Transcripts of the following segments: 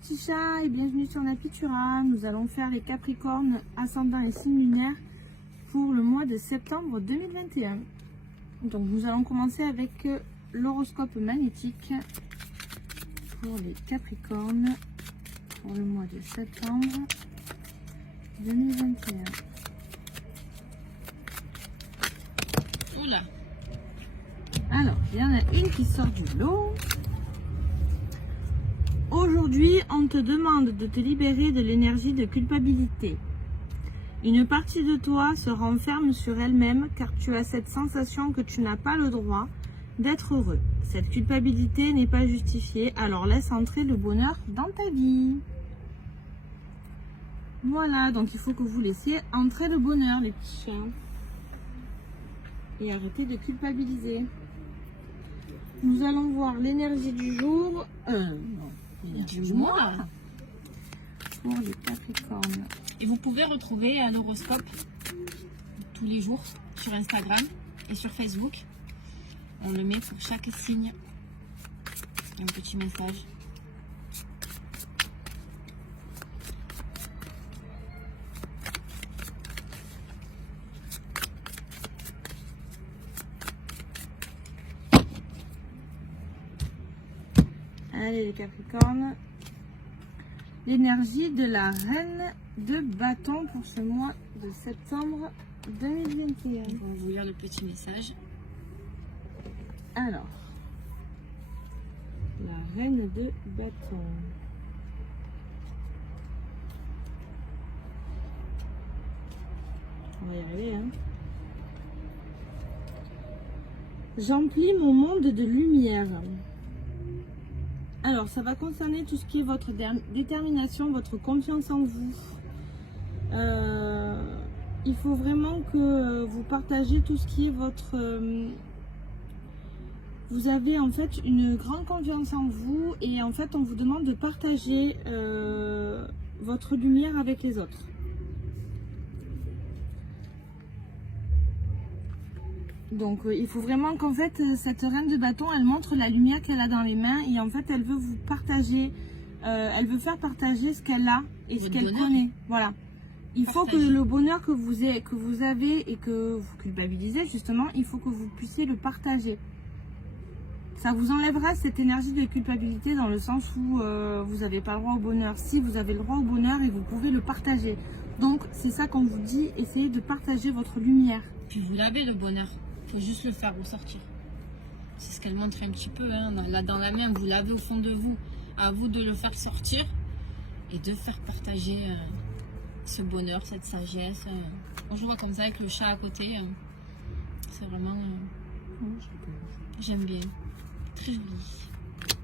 petits chats et bienvenue sur Napitura. Nous allons faire les Capricornes, ascendant et signe lunaire pour le mois de septembre 2021. Donc nous allons commencer avec l'horoscope magnétique pour les Capricornes pour le mois de septembre 2021. Oula. Alors, il y en a une qui sort du lot. Aujourd'hui, on te demande de te libérer de l'énergie de culpabilité. Une partie de toi se renferme sur elle-même car tu as cette sensation que tu n'as pas le droit d'être heureux. Cette culpabilité n'est pas justifiée, alors laisse entrer le bonheur dans ta vie. Voilà, donc il faut que vous laissiez entrer le bonheur, les petits chiens. Et arrêtez de culpabiliser. Nous allons voir l'énergie du jour. Du mois. Pour les Capricornes. Et vous pouvez retrouver l'horoscope tous les jours sur Instagram et sur Facebook. On le met pour chaque signe. Un petit message. Allez les Capricornes. L'énergie de la reine de bâton pour ce mois de septembre 2021. On va vous lire le petit message. Alors, la reine de bâton. On va y arriver, hein. J'emplis mon monde de lumière. Alors, ça va concerner tout ce qui est votre détermination, votre confiance en vous. Il faut vraiment que vous partagez tout ce qui est votre... vous avez en fait une grande confiance en vous et en fait on vous demande de partager votre lumière avec les autres. Donc il faut vraiment qu'en fait cette reine de bâton elle montre la lumière qu'elle a dans les mains et en fait elle veut vous partager, elle veut faire partager ce qu'elle a et ce qu'elle connaît. Voilà. Il faut que le bonheur que vous avez et que vous culpabilisez justement, il faut que vous puissiez le partager. Ça vous enlèvera cette énergie de culpabilité dans le sens où vous n'avez pas le droit au bonheur. Si vous avez le droit au bonheur et vous pouvez le partager. Donc c'est ça qu'on vous dit, essayez de partager votre lumière. Puis vous l'avez le bonheur. Il faut juste le faire ressortir. C'est ce qu'elle montre un petit peu. Hein. Là dans la main, vous l'avez au fond de vous. À vous de le faire sortir et de faire partager ce bonheur, cette sagesse. Moi, je vois comme ça avec le chat à côté. C'est vraiment... j'aime bien. Très joli.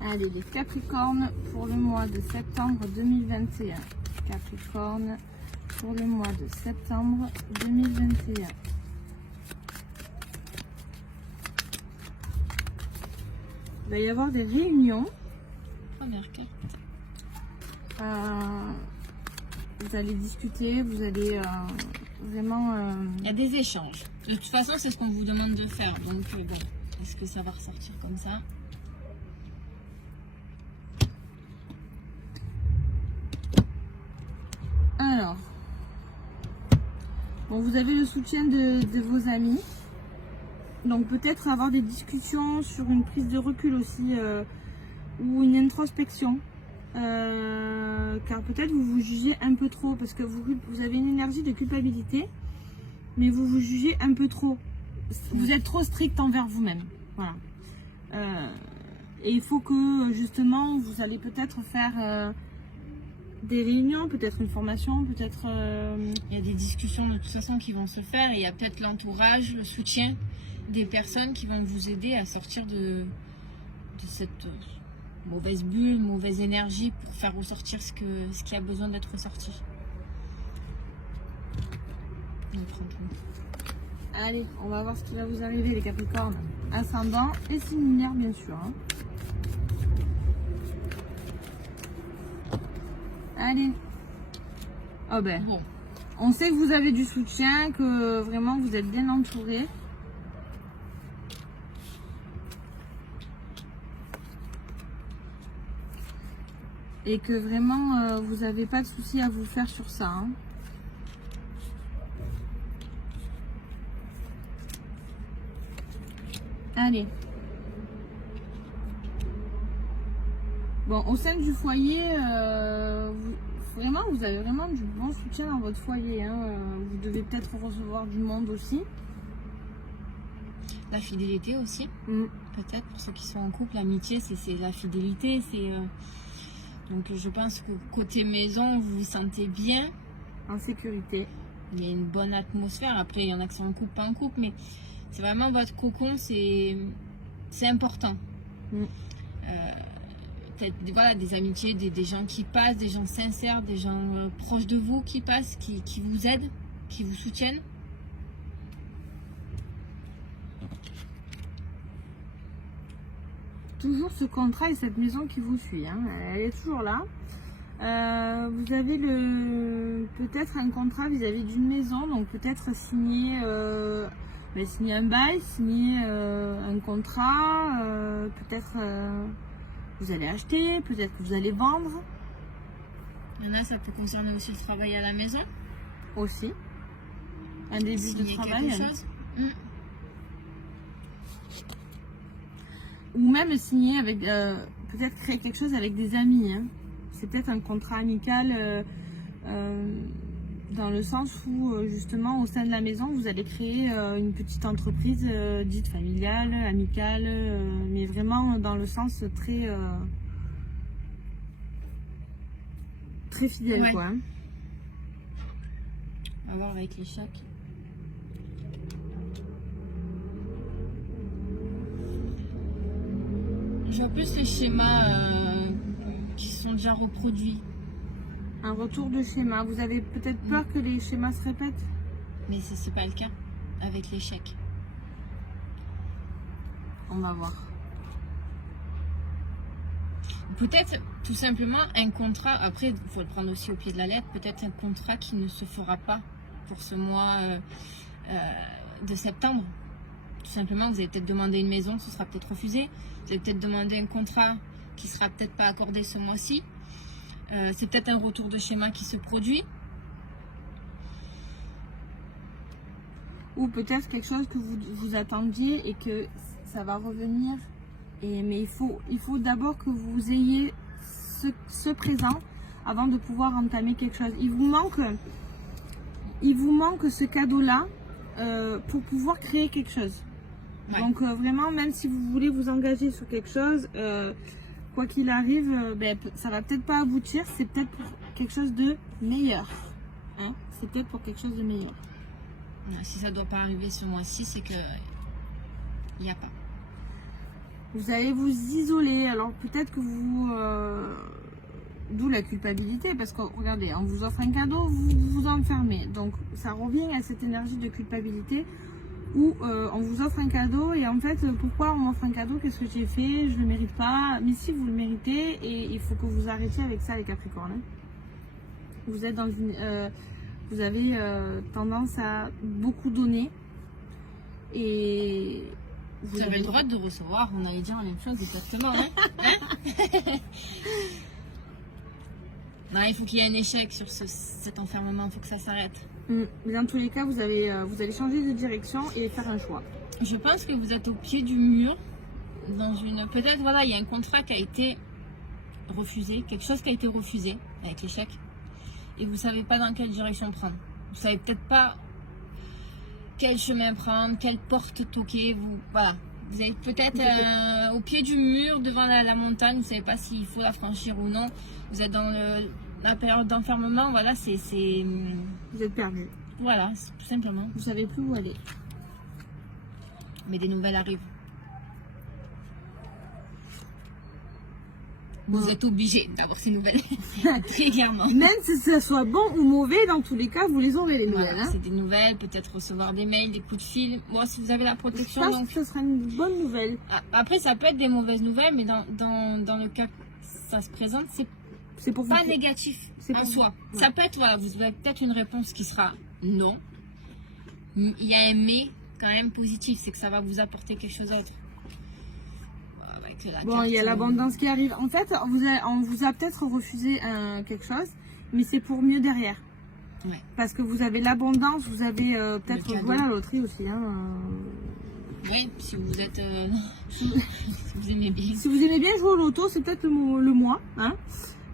Allez les Capricornes pour le mois de septembre 2021. Capricorne pour le mois de septembre 2021. Il va y avoir des réunions. Première carte. Vous allez discuter, vous allez vraiment... Il y a des échanges. De toute façon, c'est ce qu'on vous demande de faire. Donc, bon, est-ce que ça va ressortir comme ça? Alors, bon, vous avez le soutien de vos amis. Donc peut-être avoir des discussions sur une prise de recul aussi ou une introspection. Car peut-être vous vous jugez un peu trop parce que vous avez une énergie de culpabilité, mais vous vous jugez un peu trop. Vous êtes trop strict envers vous-même. Voilà. Et il faut que justement vous allez peut-être faire des réunions, peut-être une formation, peut-être... Il y a des discussions de toute façon qui vont se faire et il y a peut-être l'entourage, le soutien des personnes qui vont vous aider à sortir de cette mauvaise bulle, mauvaise énergie pour faire ressortir ce qui a besoin d'être ressorti. On prend tout. Allez, on va voir ce qui va vous arriver les Capricornes. Ascendant et signe lunaire bien sûr. Hein. Allez. Oh ben, Bon. On sait que vous avez du soutien, que vraiment vous êtes bien entouré. Et que vraiment, vous n'avez pas de soucis à vous faire sur ça. Hein. Allez. Bon, au sein du foyer, vous avez vraiment du bon soutien dans votre foyer. Hein. Vous devez peut-être recevoir du monde aussi. La fidélité aussi, peut-être pour ceux qui sont en couple, l'amitié, c'est la fidélité. Donc je pense que côté maison, vous vous sentez bien. En sécurité. Il y a une bonne atmosphère. Après, il y en a qui sont en couple, pas en couple, mais c'est vraiment votre cocon, c'est important. Peut-être voilà, des amitiés, des gens qui passent, des gens sincères, des gens proches de vous qui passent, qui vous aident, qui vous soutiennent. Toujours ce contrat et cette maison qui vous suit, hein. Elle est toujours là. Vous avez peut-être un contrat vis-à-vis d'une maison, donc peut-être signer un bail, signer un contrat, peut-être vous allez acheter, peut-être que vous allez vendre. Il y en a, ça peut concerner aussi le travail à la maison. Aussi. Un début signer de travail. Quelque chose. Ou même signer avec, peut-être créer quelque chose avec des amis. Hein. C'est peut-être un contrat amical dans le sens où justement au sein de la maison vous allez créer une petite entreprise dite familiale, amicale, mais vraiment dans le sens très très fidèle, ouais. quoi. Hein. On va voir avec les chocs. Je vois plus les schémas qui sont déjà reproduits. Un retour de schéma. Vous avez peut-être peur que les schémas se répètent? Mais c'est pas le cas avec l'échec. On va voir. Peut-être tout simplement un contrat, après il faut le prendre aussi au pied de la lettre, peut-être un contrat qui ne se fera pas pour ce mois de septembre. Tout simplement, vous avez peut-être demandé une maison, ce sera peut-être refusé. Vous avez peut-être demandé un contrat qui sera peut-être pas accordé ce mois-ci. C'est peut-être un retour de schéma qui se produit. Ou peut-être quelque chose que vous attendiez et que ça va revenir. Mais il faut d'abord que vous ayez ce présent avant de pouvoir entamer quelque chose. Il vous manque ce cadeau-là pour pouvoir créer quelque chose. Ouais. Donc vraiment, même si vous voulez vous engager sur quelque chose, quoi qu'il arrive, ça va peut-être pas aboutir. C'est peut-être pour quelque chose de meilleur. Hein, c'est peut-être pour quelque chose de meilleur. Si ça doit pas arriver ce mois-ci, c'est que il n'y a pas. Vous allez vous isoler. Alors peut-être que vous... d'où la culpabilité. Parce que regardez, on vous offre un cadeau, vous vous enfermez. Donc ça revient à cette énergie de culpabilité où on vous offre un cadeau et en fait, pourquoi on m'offre un cadeau? Qu'est-ce que j'ai fait? Je ne le mérite pas. Mais si, vous le méritez et il faut que vous arrêtiez avec ça, les Capricornes. Hein. Vous êtes dans une... vous avez tendance à beaucoup donner et... Vous avez le droit de recevoir, on allait dire la même chose exactement. Hein. Non, il faut qu'il y ait un échec sur cet enfermement, il faut que ça s'arrête. Mais dans tous les cas, vous allez changer de direction et faire un choix. Je pense que vous êtes au pied du mur, dans une... Peut-être, voilà, il y a un contrat qui a été refusé, quelque chose qui a été refusé avec l'échec, et vous ne savez pas dans quelle direction prendre. Vous ne savez peut-être pas quel chemin prendre, quelle porte toquer, voilà. Vous êtes peut-être au pied du mur, devant la montagne, vous ne savez pas s'il faut la franchir ou non. Vous êtes dans la période d'enfermement, voilà, c'est... Vous êtes perdu. Voilà, tout simplement. Vous ne savez plus où aller. Mais des nouvelles arrivent. Vous êtes obligé d'avoir ces nouvelles, très clairement. Même si ça soit bon ou mauvais, dans tous les cas, vous les aurez, les nouvelles. Voilà, hein. C'est des nouvelles, peut-être recevoir des mails, des coups de fil. Moi, si vous avez la protection... Je pense que ce sera une bonne nouvelle. Après, ça peut être des mauvaises nouvelles, mais dans le cas que ça se présente, c'est pour pas négatif en soi. Ouais. Ça peut être, voilà, vous avez peut-être une réponse qui sera non. Il y a un mais quand même positif, c'est que ça va vous apporter quelque chose d'autre. Avec que la Bon, carte, il y a l'abondance qui arrive. En fait, on vous a peut-être refusé quelque chose, mais c'est pour mieux derrière. Ouais. Parce que vous avez l'abondance, vous avez peut-être cadeau. joué à la loterie aussi. Hein, Oui, si vous êtes... si vous aimez bien. Si vous aimez bien jouer au loto, c'est peut-être le mois. Hein,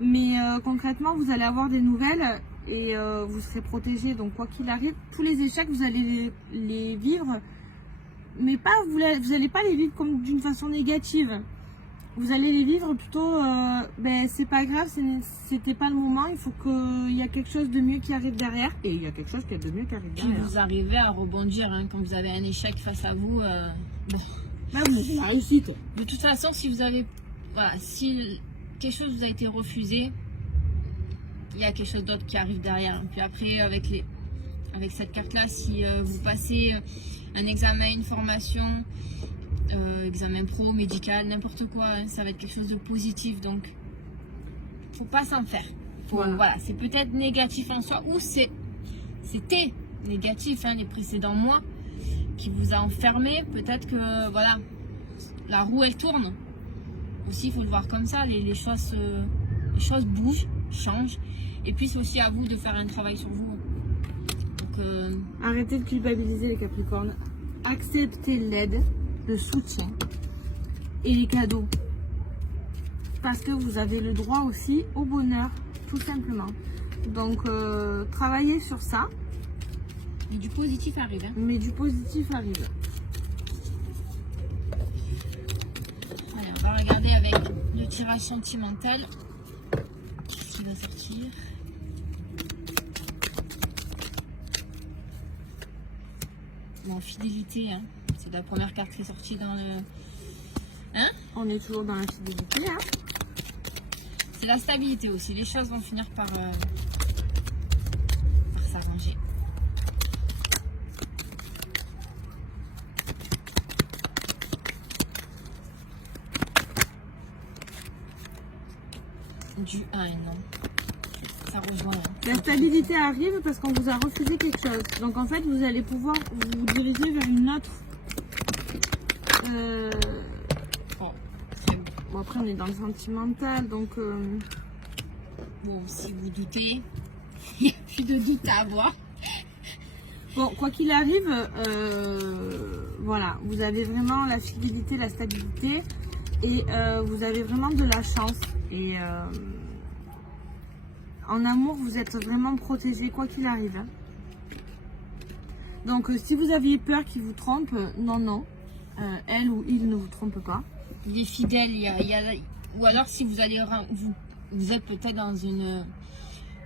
mais concrètement, vous allez avoir des nouvelles et vous serez protégé. Donc, quoi qu'il arrive, tous les échecs, vous allez les vivre. Mais pas, vous n'allez pas les vivre comme d'une façon négative. Vous allez les vivre plutôt, ben c'est pas grave, c'était pas le moment, il faut qu'il y a quelque chose de mieux qui arrive derrière. Et il y a quelque chose de mieux qui arrive Puis derrière. vous arrivez à rebondir hein, quand vous avez un échec face à vous. Bon. Bah, c'est la réussite. De toute façon, si vous avez... Voilà, si quelque chose vous a été refusé, il y a quelque chose d'autre qui arrive derrière. Puis après, avec cette carte-là, si vous passez un examen, une formation... examen pro, médical, n'importe quoi, hein, ça va être quelque chose de positif, donc faut pas s'en faire. Voilà, c'est peut-être négatif en soi, ou c'était négatif hein, les précédents mois qui vous a enfermé, peut-être que voilà, la roue elle tourne. Aussi, il faut le voir comme ça, les choses bougent, changent, et puis c'est aussi à vous de faire un travail sur vous. Donc, arrêtez de culpabiliser les Capricornes, acceptez l'aide, le soutien et les cadeaux parce que vous avez le droit aussi au bonheur tout simplement, donc travaillez sur ça. et du positif arrive hein. Mais du positif arrive. Allez, on va regarder avec le tirage sentimental qu'est-ce qui va sortir. Bon, fidélité hein. C'est la première carte qui est sortie dans le... Hein? On est toujours dans la fidélité. Hein, C'est la stabilité aussi. Les choses vont finir par s'arranger. Du 1, non. Ça rejoint. Hein. la stabilité arrive parce qu'on vous a refusé quelque chose. Donc en fait, vous allez pouvoir vous diriger vers une autre. Bon, très bon. Bon, après, on est dans le sentimental, donc. Bon, si vous doutez, il n'y a plus de doute à avoir. Bon, quoi qu'il arrive, voilà, vous avez vraiment la fidélité, la stabilité, et vous avez vraiment de la chance. Et en amour, vous êtes vraiment protégé, quoi qu'il arrive. Hein. Donc, si vous aviez peur qu'il vous trompe, non. Elle ou il ne vous trompe pas. Il est fidèle, ou alors si vous allez vous êtes peut-être dans une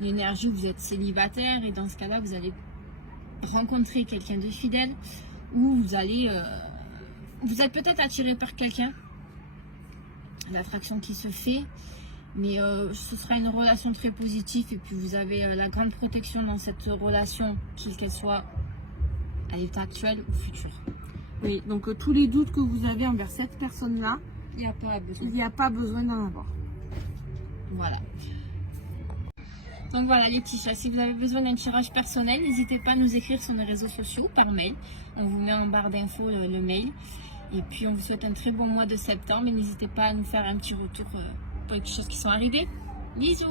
énergie où vous êtes célibataire et dans ce cas-là vous allez rencontrer quelqu'un de fidèle ou vous allez vous êtes peut-être attiré par quelqu'un, l'attraction qui se fait, mais ce sera une relation très positive et puis vous avez la grande protection dans cette relation, qu'elle soit à l'état actuel ou futur. Oui, donc tous les doutes que vous avez envers cette personne-là, Il n'y a pas besoin. il n'y a pas besoin d'en avoir. Voilà. Donc voilà Laetitia, si vous avez besoin d'un tirage personnel, n'hésitez pas à nous écrire sur nos réseaux sociaux par mail. On vous met en barre d'infos le mail. Et puis on vous souhaite un très bon mois de septembre et n'hésitez pas à nous faire un petit retour pour les choses qui sont arrivées. Bisous!